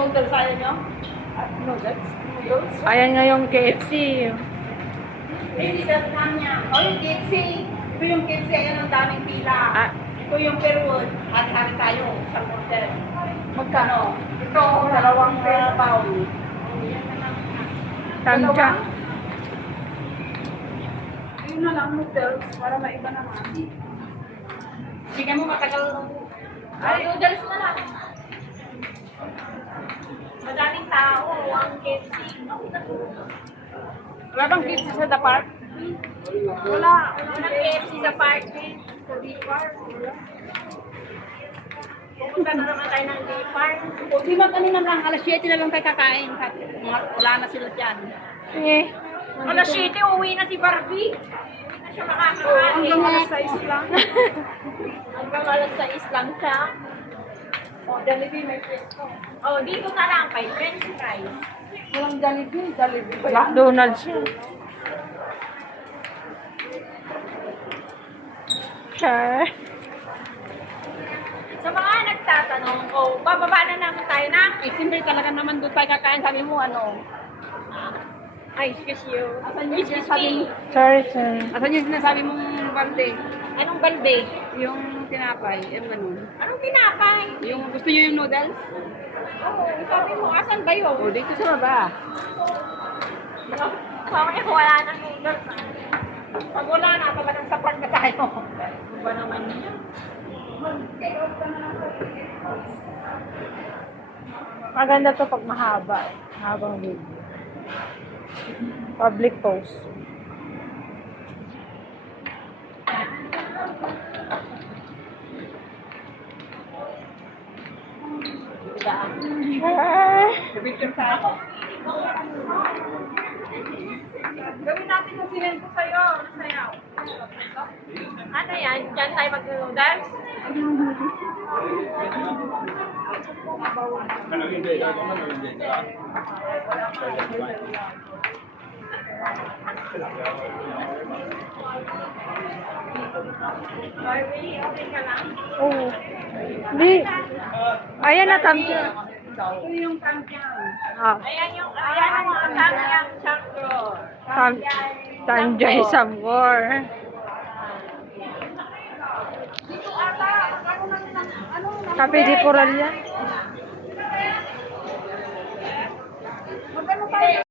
noodles ayaw nyo? Noodles? Noodles? Ayan nga yung KFC. Hindi sa kanya. O yung KFC. Ito yung KFC. Ayan ang daming pila. Ah. Ito yung Perwood. Hari-hari tayo sa hotel. Magkano? Ito, dalawang bowl. Tangja. Ayun na lang, noodles. Para maiba naman. Sige mo matagal. Ay, noodles na lang. Madaming tao. Ang KFC. Wala bang KFC sa The Park? Wala. Walang KFC sa park. Sa D-Park. Pupunta na naman tayo ng D-Park. O di mag ano na lang, alas 7 na lang tayo kakain. Wala na sila dyan. Sige. Alas 7, uwi na si Barbie. Hindi na siya makakakain. Hanggang alas 6 lang. Hanggang alas 6 lang siya. O, Jollibee may pwesto. O, dito na lang kay French fries. Walang Jollibee. Jollibee ba yan? McDonald's yun. Sure. Sa mga nagtatanong, bababa na naman tayo na. Eh, simple talaga naman doon tayo kakain. Sabi mo, ano? Ay, excuse you. Asan yung sinasabi mo? Sorry, sir. Asan yung sinasabi mong balde? Anong balde? Yung tinapay. Anong tinapay? Yung gusto nyo yung noodles? Oo, sabi mo, asan ba yun? Dito sa baba. Mamaya wala nang noodles. Pag wala na, talagang sa park na tayo. Ano ba naman niya? Mag-take out ka na lang sa Maganda to pag mahaba. Habang video. Public post. Picture sa ako. Gawin natin yung sinend ko sa'yo. Sayaw. Ano yan? Diyan tayo mag-noodles? Barbie, okay ka lang? Oo. Hindi. Ayan na, Tangja. Ito yung kampiang. Ah, Ayan ang mga kampiang chakro. Tanjay Samgor. Dito ata, ano Kape di Coral yan. Magkano tayo?